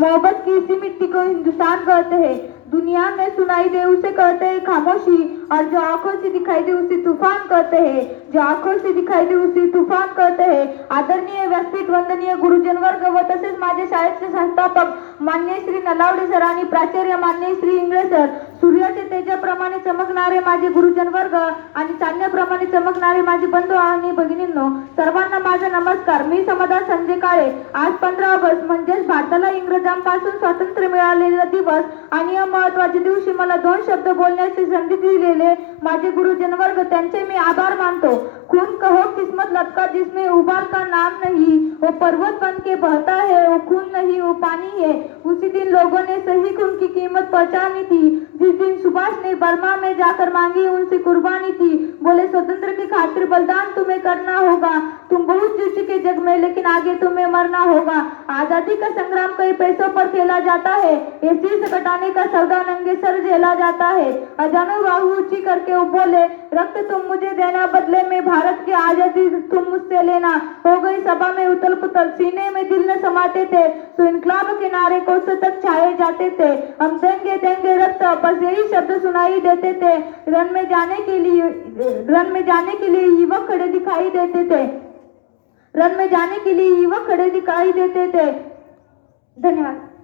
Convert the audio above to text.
मोहब्बत की इसी मिट्टी को हिंदुस्तान कहते हैं। दुनिया में सुनाई दे उसे कहते हैं खामोशी और जो आंखों से दिखाई दे उसे तूफान कहते हैं। जो आंखों से दिखाई दे उसे तूफान कहते हैं। आदरणीय व्यासपीठ वंदनीय गुरुजन वर्ग व तसेच माझे शाळेचे संस्थापक मान्य श्री नलावडे सर आणि प्राचार्य मान्य श्री इंगळे सर सूर्याचे तेजाप्रमाणे चमकणारे माझे गुरुजन वर्ग आणि चांदण्याप्रमाणे चमकणारे माझे बंधू आणि भगिनींनो सर्वांना माझा नमस्कार. मी समाधान संजय काळे. आज पंधरा ऑगस्ट म्हणजेच भारताला इंग्रजांपासून स्वातंत्र्य मिळालेला दिवस आणि महत्वाच्या दिवशी मला दोन शब्द बोलण्याची संधी दिलेले. माझे गुरु जनवर्ग, त्यांचे मी आभार मानतो. खून कहो, किस्मत लटका जिसमें उबाल का नाम नहीं. वो पर्वत बन के बहता है वो खून नहीं वो पानी है. उसी लोगों ने सही खून की कीमत पहचानी थी। जिस दिन सुभाष ने बर्मा में जाकर मांगी, उनसे कुर्बानी थी बोले, स्वतंत्र की खातिर बलिदान तुम्हें करना होगा। तुम बहुत जी चुके जग में, लेकिन आगे तुम्हें मरना होगा। आज़ादी का संग्राम कई पैसों पर खेला जाता है। ये शीर्ष कटाने का सौदा नंगे सर झेला जाता है। अजानो बाहु ऊँची करके बोले, रक्त तुम मुझे देना, बदले में की आज़ादी तुम मुझसे लेना। हो गई सभा में उथल पुथल सीने में दिल न समाते थे तो इनकलाब के नारे को सतत छाए जाते थे। हम देंगे देंगे रक्त, बस यही शब्द सुनाई देते थे। रन में जाने के लिए, रन में जाने के लिए युवक खड़े दिखाई देते थे। रन में जाने के लिए युवक खड़े दिखाई देते थे। धन्यवाद।